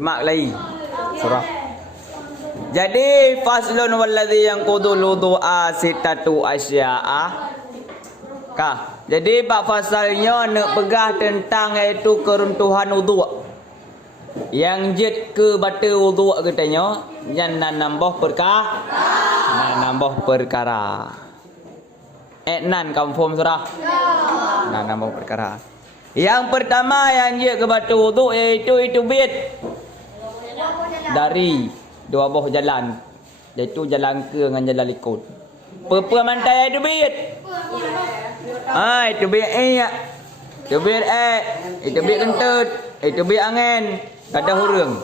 Semak lagi. Surah. Jadi faslun wallazi yang qudul wudu'a sitatu asya'a. Kah. Jadi bab fasalnya nak pegah tentang iaitu keruntuhan wuduk. Yang jet ke batal wuduk katanya yang nambah perkara. Nambah perkara. Nan confirm surah. Nambah perkara. Yang pertama yang jet ke batal wuduk iaitu bid dari dua buah jalan, iaitu jalan ke dengan jalan likut. Apa mantai itu bid? Itu bid ya. Itu bid itu bid kentut, itu bid angin, kada hurung.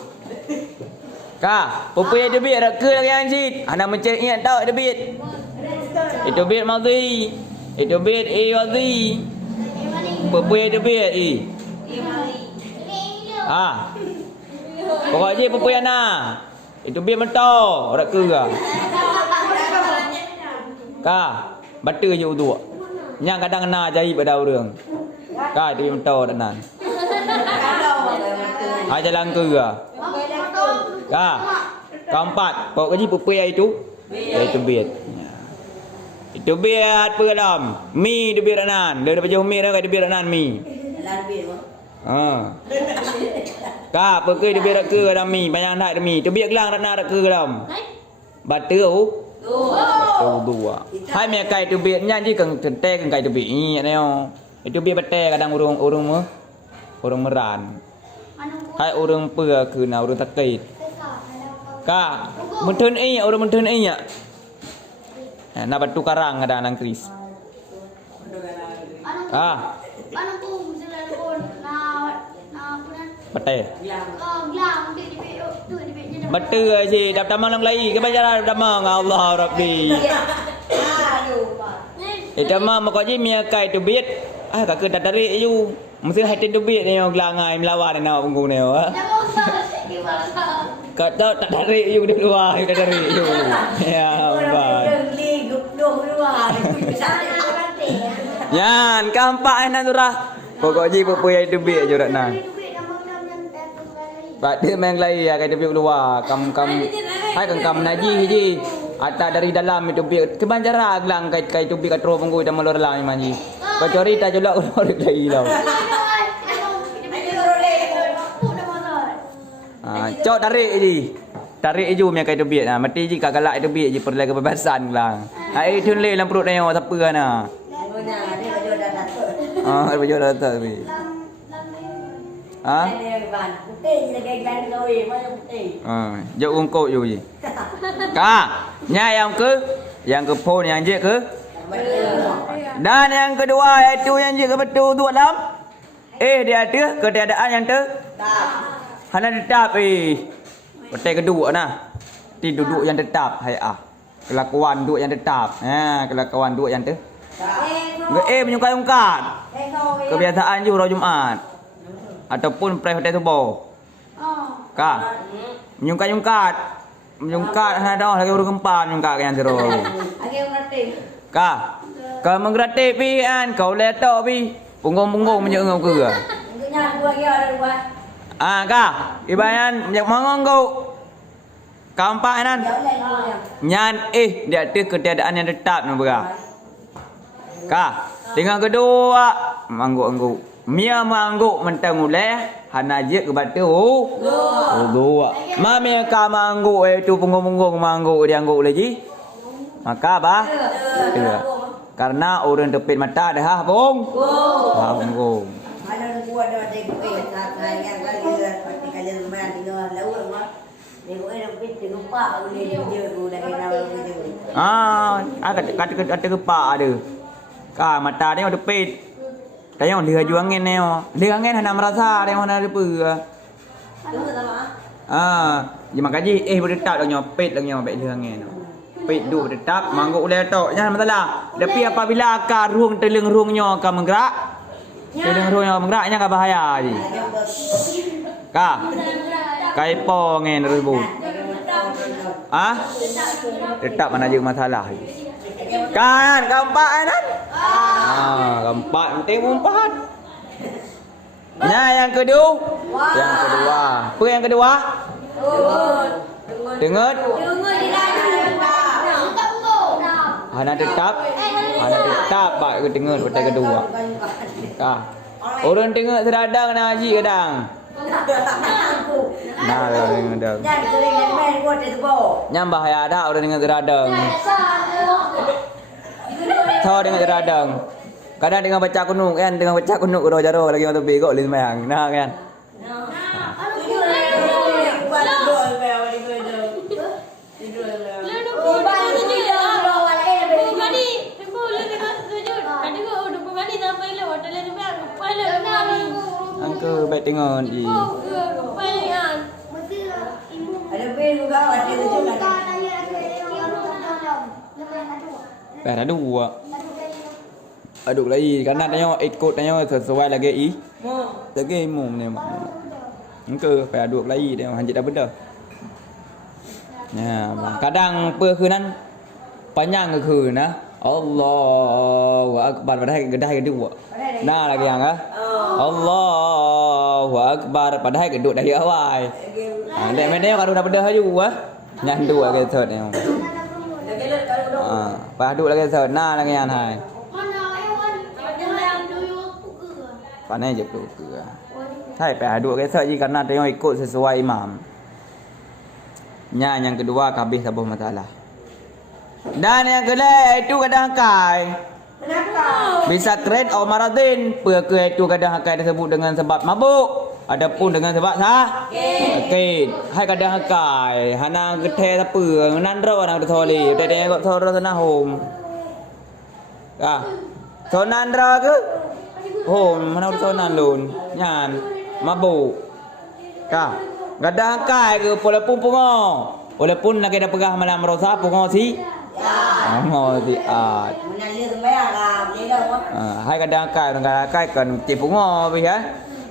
Kah, apa itu bid rak ke lagi anjit. Ana mencari ingat tahu itu bid. Itu bid madhi. Itu bid madhi. Apa itu bid pokoknya apa yang nak? Itu bid mentau, rak ke ke. Kah, batal je wuduk. Yang kadang kena jari pada orang. Kah, itu mentau dak nan. Jalan ke ke. Kah, keempat, pokok gaji apa itu? Itu bid. Itu bid apa dalam? Mi itu bid nan. Dia dapat jauh mi dah itu bid nan mi. Kah, pergi dia biar ke dalam mi, banyak nak mi. Tu biar gelang nak ke dalam. Batal. Dua. Hai me kai tu biar nyanyi kang tente kang kai tu biar ni neo. Itu biar batal kadang urung meran. Hai urung pe ke na urung takit. Kah, mentun urung mentun ya. Nak batu karang ada nang kris. Betul. Betul je. Dah tamang lang lagi. Kebajaran dah tamang Allah Rabbi. Tamang makanya miakai tu bid. Kakak dah tarik you. Mesti hati tu bid ni gelangai melawan nak punggung ni. Kata tak tarik you dia keluar, you tak tarik you. Ya Allah. Yan, keempat nak surah. Pokoknya apa yang tu bid je dak nak. Pak dia main lagi ya kai dia keluar. Kam hai kam naji je. Atas dari dalam itu bid kebanjara gelang kai tu bid kat ro punggu dah melor dalam manji. Kau cari tak jelak keluar lagi dah. Cok tarik je. Tarik je mai kai tu bid nah. Mati je galak tu bid je perlu kebebasan gelang. Hai thun le dalam perut dia siapa nah. Baju dah tak ni. Jauh ungkut je. Kah, yang ke pun yang je ke. Dan yang kedua iaitu yang je ke betul tu dalam. Dia ada ketiadaan yang hanya tetap betul kedua nah. Duduk yang tetap kelakuan duduk yang tetap. Kelakuan duduk yang menyungkat-ungkat. Kebiasaan je hari Jumaat. Ataupun pre-hotel subuh. Kah? Menyungkat. Menyungkat ada lagi urang gempan menyungkat yang terus. Kah? Kau menggratis pi kan kau letak pi. Punggung-punggung menyengau ke. Kah? Ibayan mengonggo. Keempat nan. Nyan dia ada ketiadaan yang tetap nak berah. Kah? Dengan kedua mangguk-angguk. Mia mangguk mentang mulai hanajik ke batu. Dua. Mami ka mangguk itu punggung-punggung mangguk dia angguk lagi. Maka karena orang tepit mata dah bung. Punggung. Ada buat ada yang kalian main tinggal lawan mah. Nego pit lupa boleh dia dari kata kepak ada. Kah mata dia tepit. Tayang dia jual angin ni. Dia angin hendak merasa dia mana ada apa. Jangan kaji boleh tetap lagi pet lagi baik dia angin. Pet du tetap mangguk boleh tok. Jangan masalah. Tapi apabila akar ruang teling ruangnya akan menggerak. Teling ruangnya menggeraknya akan bahaya je. Kah? Kaipo angin rebut. Tetap mana je masalah. Kan keempat kan? Keempat penting empat. Nah, yang kedua. Yang kedua. Apa yang kedua? Dengar. Hana tetap. Hana tetap pak dengar betul kedua. Kah. Orang tengok seradang nak haji kadang. Nah, orang dengar. Jangan keringan main kuat itu bo. Nyam bahaya dah orang dengar seradang. Tahu dengar seradang. Kadang dengan baca kunuk kan, dengan baca kunuk udah jaro lagi orang tepi kok lima yang. Nah kan. Angka baik tengok di. Ada bil juga ada tu juga. Dah dua. Aduk lagi karena tanya ikut tanya sesuai lagi i. Lagi mum ni mak. Angka pai aduk lagi dia hanjit dah benda. Ya, kadang apaคืนนั้น panjang keคืนนะ Allahu akbar ไปได้ก็ได้ก็ดูหน้าlagi yang ah. Allahu akbar ไปได้ก็ดูได้เอาไว้แต่ไม่ได้ก็ดูdah bendaอยู่ah. Nyandu lagi thot ni. Pai aduk lagi thotหน้า lagi yang hai. Pandai je tu ke. Hai pai aduk ke thot ji karena tengok ikut sesuai imam. Nya yang kedua habis sebuah masalah. Dan yang kedua itu kadang kai. Bisa kred atau maradin. Perkara itu kadang kai disebut dengan sebab mabuk. Adapun dengan sebab sakit. Hai kadang kai. Hana geteh apa. Nandra orang tu tholi. Tadi kau thora sana home. Ah. Sonandra ke? Home mana tu sonan lun. Nyan mabuk. Kah. Kadang kai ke walaupun pungo. Walaupun nak kita pegah malam rosa pungo si. Pungo si at. Mengalir sembahyang lah, boleh dah. Hai kadang kai kan ti pungo pi ha.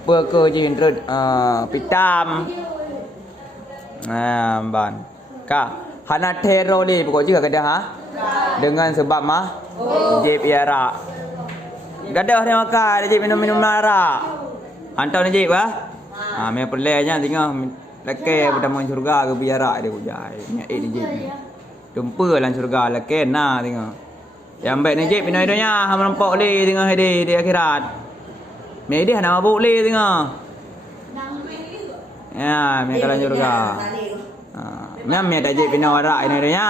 Perke je rut pitam. Ban. Ka hana tero ni pokok juga kadang ha. Dengan sebab mah jeb iara. Gadah dia makan, dia minum arak. Antau ni jeb ah. Memang pelainya tengok laki pertama syurga ke biara dia hujai. Nyak ni jeb. Jumpa dalam syurga laki na tengok. Yang baik ni jeb pinoi donya hang nampak le tengok di akhirat. Mai dia nak mabuk le tengok. Ya, mai dalam syurga. Memang tak jeb pinoi arak ni donya.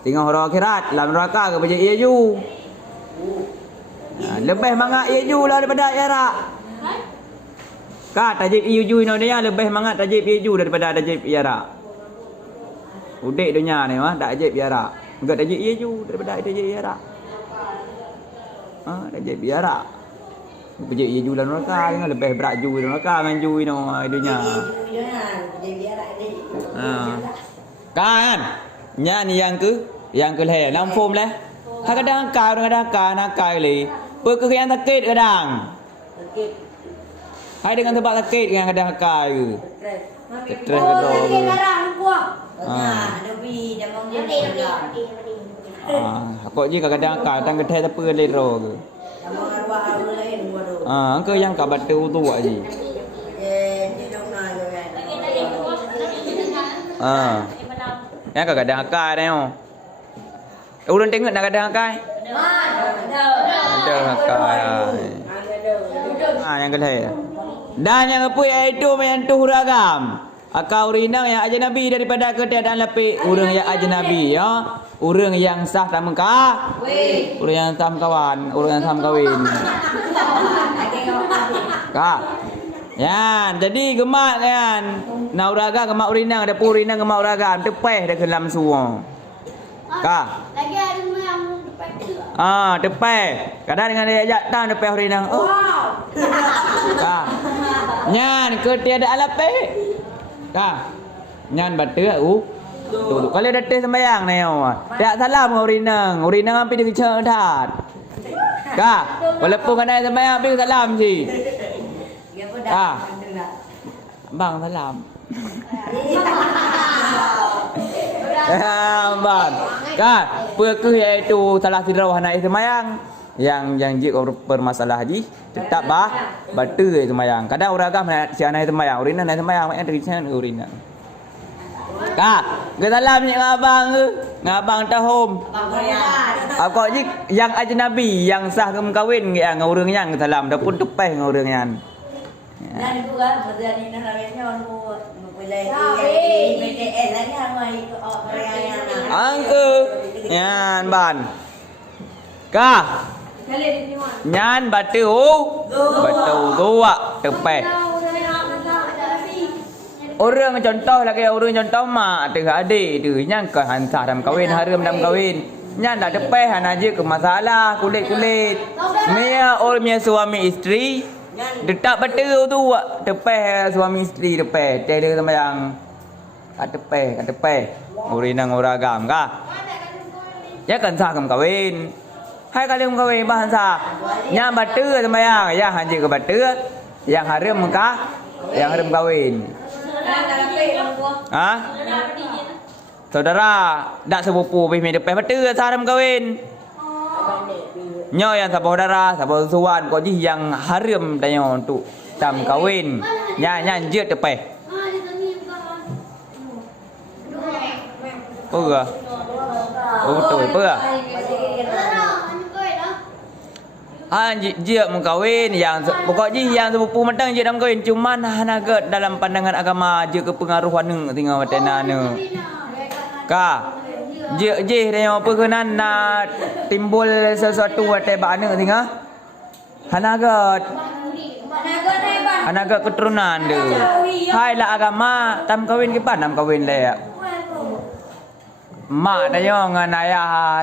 Tengok orang akhirat dalam neraka ke baca iaju. Lebih mangat iaju lah daripada arak. Kak tajib iaju ni dia lebih mangat tajib iaju daripada tajib iara. Udik dunia ni mah tak tajib iara. Enggak tajib iaju daripada tajib iara. Tajib iara. Tajib iaju dalam neraka ni lebih berat ju dalam neraka dengan ju ni dunia. Kan? Nya ni yang ke leh lam form leh. Kadang nak kai le. Perkara sakit kadang. Hai dengan sebab sakit dengan kadang kai ke. Stres betul. Ada bi dah mau jadi. Kok je kadang kai tang kedai apa le ro ke. Sama arwah lain bodoh. Angka yang ka batu tu aje. Dia dong na kan. Yang kadang kai ni oh. Ulun tengok nak kadang kai. Ada kai. Yang kedai. Dan yang apa iaitu menyentuh ragam. Akau rinang yang ajnabi daripada ketiadaan lepik. Urang yang ajnabi ya. Urang yang sah sama kawin. Urang yang sah kawan, urang yang sah kawin. Kak. Yan, jadi gemak kan. Nak uraga gemak urinang, ada pun urinang gemak uraga, tepeh dah ke dalam suang. Kak. Lagi ada yang tepeh. Tepeh. Kadang dengan dia ajak tang tepeh urinang. Oh. Kak. Nyan ketiadaan lepik. Kak. Nyan batu tu. Kalau datang sembahyang ni tak salam urinang. Urinang hampir dikecer dah. Kak. Walaupun kena sembahyang hampir salam si. Bang salam. Bang. Kan, perkara iaitu salah sidrah nak sembahyang. yang je bermasalah haji tetap batal sembahyang. Kadang orang agam si anai sembahyang, urina naik sembahyang, mak entri sana urina. Kak, ke dalam ni ngabang ke? Ngabang tahum. Apa je yang ajnabi yang sah ke kahwin yang urang yang ke dalam dah pun tepeh dengan urang yang. Dan juga kerja ni namanya nu boleh BTS lagi ramai itu orang yang Angke. Yan ban. Kak. Nyan batu tua tepeh. Orang contoh lagi orang contoh mak tu adik tu nyang ke hantar dalam kahwin haram dalam kahwin. Nyan dah tepeh han aja ke masalah kulit-kulit. Mia mia suami isteri detak batu tu tepeh suami isteri tepeh. Cele sembayang. Kat tepeh. Urinang uragam kah? Ya kan sah kem kahwin. Hai kali kahwin bahan sah. Nya batu sembayang, ya hanje ke batu. Yang haram kah? Yang haram kahwin. Ha? Saudara, dak sepupu bih depan batu sah dalam kahwin. Nyo yang saudara, suan kau ji yang haram danyo untuk dalam kahwin. Nya je depan. Apa? Oh betul apa? Dia mengkawin yang pokoknya yang sepupu matang je dalam kahwin cuman hanaga dalam pandangan agama je kepengaruhan nang tinggal watena ne. Ka. Je dia apa kenan nak timbul sesuatu wate bana tinggal. Hanaga keturunan dia. Hai lah agama tam kahwin ke pan tam kahwin le. Mak dayo ngan ayah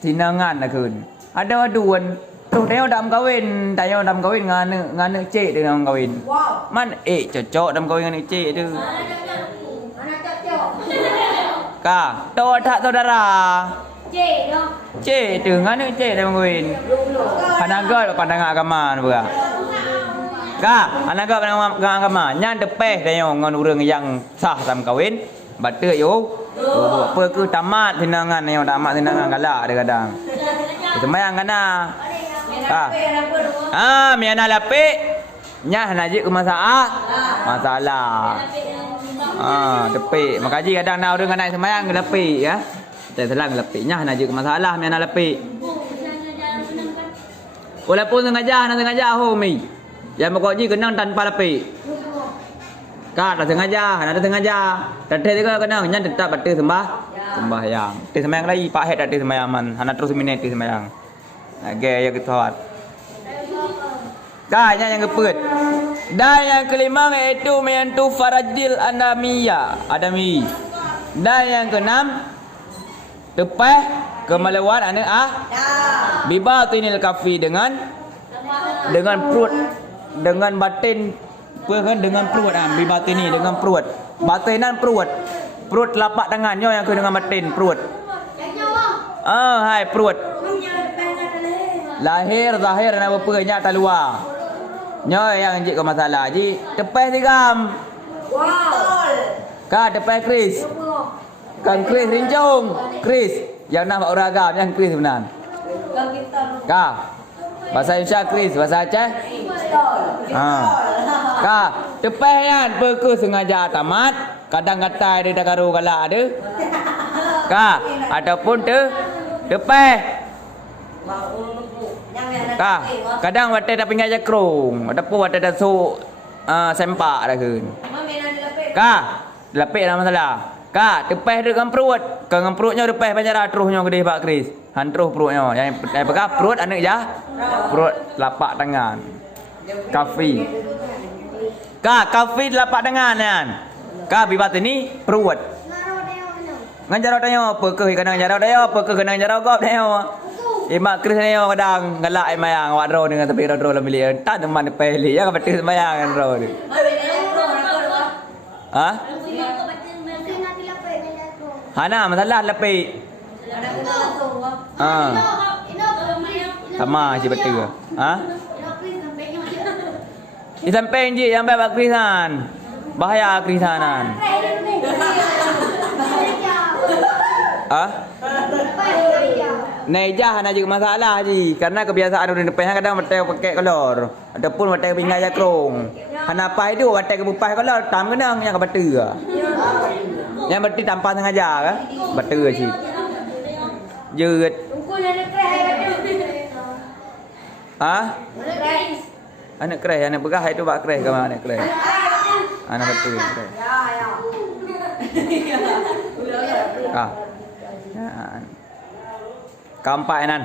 tinangan nak kun. Ada aduan tu dayo dalam kahwin, dayo dalam kahwin ngan cik dengan kahwin. Man cocok dalam kahwin dengan cik tu. Ka, to tak saudara. Cik tu ngan cik dalam kahwin. Hanaga pandangan agama apa? Ka, hanaga pandangan agama. Nyan depeh dayo ngan urang yang sah dalam kahwin. Batu yo. Apa ke tamat tinangan yang tamat tinangan galak dia kadang. Sembayang kana. Miana lapik. Nyah najik ke masalah. Tepik. Makaji kadang nak orang naik sembayang ke lapik ya. Tak selang lapik. Nyah najik ke masalah miana lapik. Walaupun sengaja homi. Yang makaji kenang tanpa lapik. Kak dah sengaja, ada sengaja. Tadi juga kenang nya tetap batu sembahyang. Ti sembahyang lagi pak het ti sembahyang man. Hana terus minit ti sembahyang. Okey ya ketawat. Kak yang keput. Dan yang kelima iaitu menyentuh farajil adami. Dan yang keenam tepeh kemelawan anak bibatinil kafi dengan perut dengan batin dengan perut bibatin ni dengan perut batinan perut telapak tangannya yang ke dengan batin perut hai perut lahir zahir dan apa nya tak luar nyo yang je ke masalah ji tepeh tigam ka tepeh Chris kan Chris rincung Chris yang nama orang agam yang Chris benar ka bahasa Indonesia Chris bahasa Aceh Ka, tepeh yan perku sengaja tamat, kadang katai dia dakaru galak ada. Ka, ataupun tepeh. Ka, kadang wate dah pinggir jakrung, ataupun wate dah sempak dah kun. Ka, lapik dah masalah. Ka, tepeh dengan perut. Dengan perutnya tepeh panjara terusnya gede Pak Kris. Han terus perutnya. Yang pegang perut anak jah. Perut lapak tangan. Kafi. Kafi telapak tangan kan. Bibat ini perut. Ngan jarau apa ke kadang jarau dayo apa ke kadang jarau gop dayo. Mak Kris dayo kadang galak mayang awak ro dengan tepi ro la mili. Tak teman peli ya betul sembayang kan ro ni. Ha? Hana masalah lapik. Sama si betul. Ha? Di samping je yang baik Krisan. Bahaya Krisanan. Ah? Naijah hanya juga masalah haji. Karena kebiasaan orang depan kadang batai pakai kolor. Ataupun batai pinggir jakrong. Hana apa itu batai kebupai kolor tam kenang yang ke batu ah. Yang berarti tanpa sengaja kan? Batu haji. Jeut. Ah? Anak kereh, anak begah itu bak kereh ke mana anak kereh? Anak betul kereh. Ah. Kampak nan.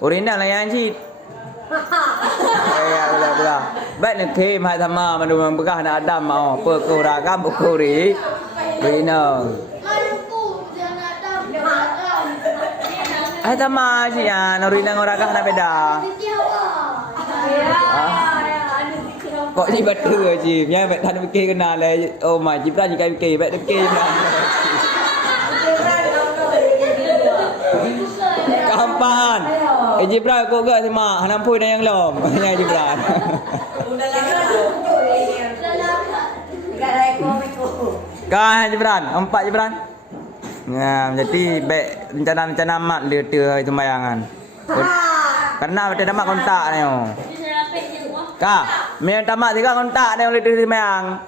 Urina lah yang cit. Ya belah. Baik nak kem hai sama mandu begah nak adam mau pekau ragam pekau ri. Urina. Hai sama cik ya, urina ngau ragam nak beda. Kok ni betul cik. Yang baik tak fikir kenal lah. Oh my, cik tak jika fikir, baik fikir lah. Kampan. Jibran kok gak sama hanampui dan yang lom. Yang Jibran. Kan Jibran, 4 Jibran. Ngam jadi baik rencana mak dia itu mayangan. Karena ada mak kontak ni. Kah, main tamak tiga kontak ni oleh diri mayang.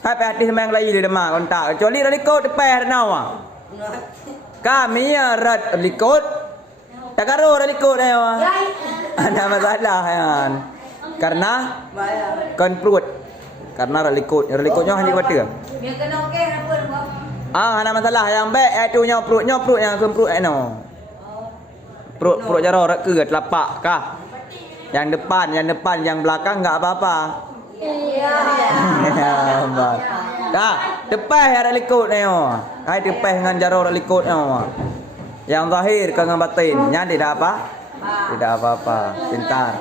Hai hati semayang lagi dia mak kontak. Kecuali dah ikut tepat nau ah. Kami rat likut. Tak karo dah likut ni ah. Ada masalah kan. Karena kan perut. Karena rat likutnya hanya batu. Biar kena okey apa? Ada masalah yang baik itu perut yang perut no. Perut jaro rat ke telapak kah? Yang depan, yang belakang enggak apa-apa. Ya. Dah, depan ada likut ni oh. Hai depan dengan jaro ada likut oh. Yang zahir dengan batin, nya tidak apa? Tidak apa-apa. Pintar.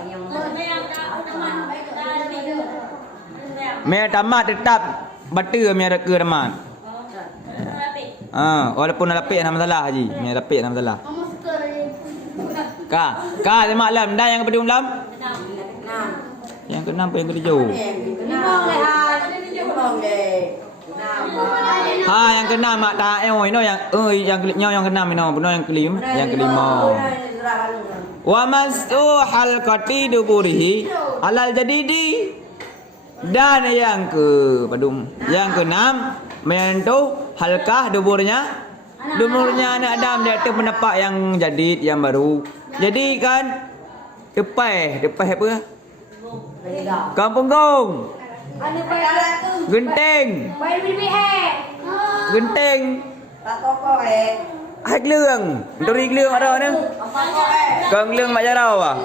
Me tamat tetap batu me ada ke tamat. Walaupun lapik tak masalah haji. Me lapik tak masalah. Ka malam dah yang kedua malam. Yang ke-6 apa yang ke-7? Yang ke-6 mak tak ino yang ke-6 ino benar yang kelima. Wa mas'uhal qati duburihi alal jadidi. Dan yang yang ke-6 menyentuh halkah duburnya anak Adam dia tu menepak yang jadid yang baru. Jadi kan depai apa? Kampung Gong. Genteng. Genteng. Hai lương, dari lương ada ni. Kang lương mak jarau ah.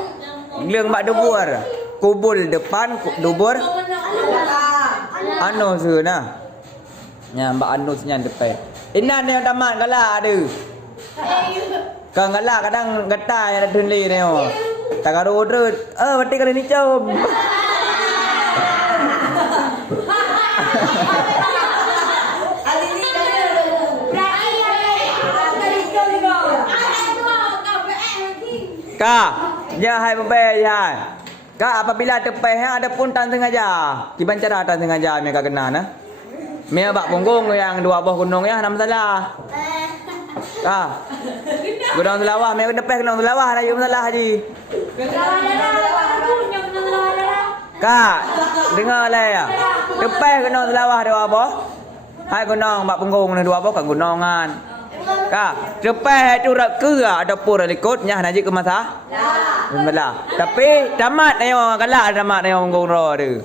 Lương mak dubur. Kubul depan, dubur. Anu seuna. Nya mbak anu senyang depan. Inan yang tamat galak ada. Kang galak kadang getar yang ada deli ni oh. Tak karo order. Batik kali ni com. Kak, jangan hai hai. Kak apabila tepai ada pun tan sengaja. Kiban cara tan sengaja mereka kena nah. Mia bak punggung yang dua buah gunung ya, nama salah. Kak. Gunung Selawah, mia depan gunung Selawah lagi masalah haji. Kak, dengar lah ya. Depan gunung Selawah dua buah. Hai gunung bak punggung ni dua buah kan gunungan. Kak, depan itu rak ke ada pun ikutnya haji ke masa? Benar. Tapi tamat ni orang galak tamat ni orang punggung ro tu.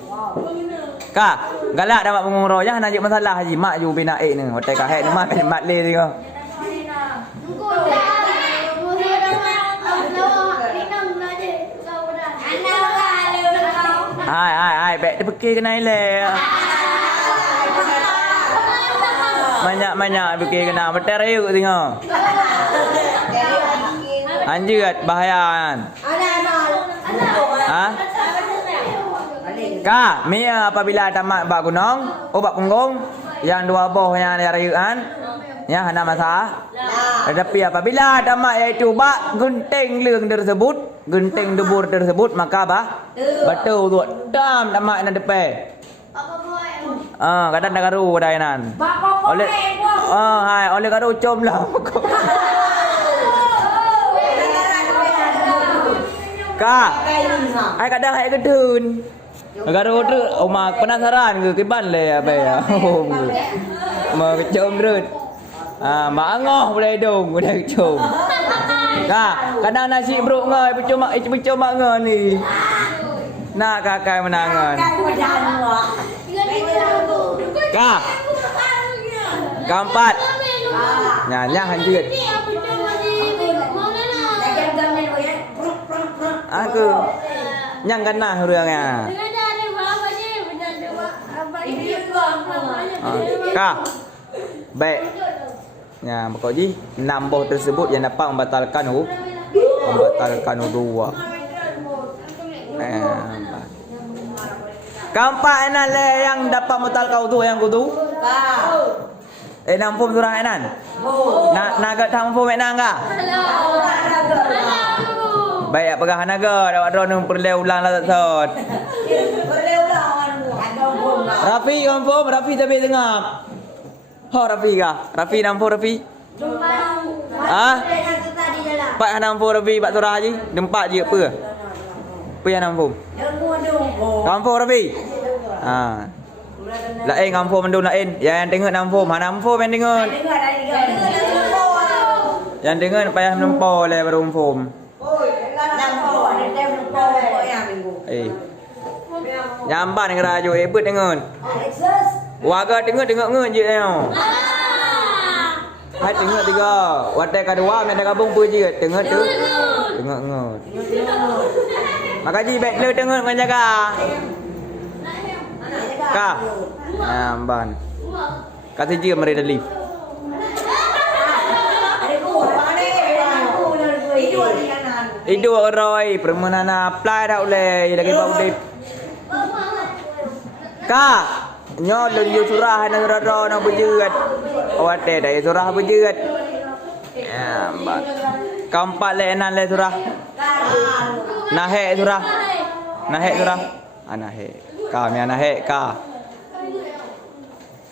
Kak, galak dapat punggung ro ya haji masalah haji mak ju bina ni. Hotel kahek ni mak le ni ko. Hai, baik dia fikir kena elak. Banyak fikir kena betul rayuk tengok. Anjir bahaya kan. Ha? Kak, Mia apabila tamat bak gunung, bak punggung yang dua boh yang ada rayuan, ya hana masalah. Tetapi apabila tamat iaitu bak gunting lương tersebut, gunting dubur tersebut maka betul tu dam tamat nan depan. Kadang nak garu dainan. hai oleh karo ucom lah. Ka. Ai kadang ai gedun. Karo tu oma penasaran ke kiban le abai ya. Mà chôm rượt. Mà ngoh boleh dong, boleh chôm. Ka, kadang nasi bro ngai cuma ngai ni. Nak kakak menangan. Ka. Keempat. Nyanyi hanjit. Aku nyang kena hurang ah. Ka. Baik. Ya, pokok ji 6 boh tersebut yang dapat membatalkan dua. Keempat enan le yang dapat membatalkan wudu yang wudu. Enam pum surah enan. Naga tham pum enan ka? Baik, pegah naga dapat drone perlu ulang lah tot. Rafi confirm, Rafi tapi dengar. Ha Rafi ka? Rafi nampu Rafi? Pak nampu Rafi pak surah je. Dempak je apa? Apa yang nampu? Nampu Rafi. Lain nampu mendung lain. Yang tengok nampu, mana nampu yang tengok. Yang tengok payah nampu le baru nampu. Jamban keraju hebat tengok. Warga tengok ngen je tengok. Hai tengok tiga. Watai kedua main gabung puji tengok tu. Tengok ngen. Makasih baik lu tengok menjaga. Ka. Jamban. Kasih je mereka lift. Itu Roy permohonan apply dah oleh lagi Pak Udip. Ka. Nyo lunju surah nang rada nang berjerat. Awak dah surah berjerat. Ya, mbak. Keempat le enan le surah. Nahek surah. Nahek surah. Nahek. Ka mi nahek ka.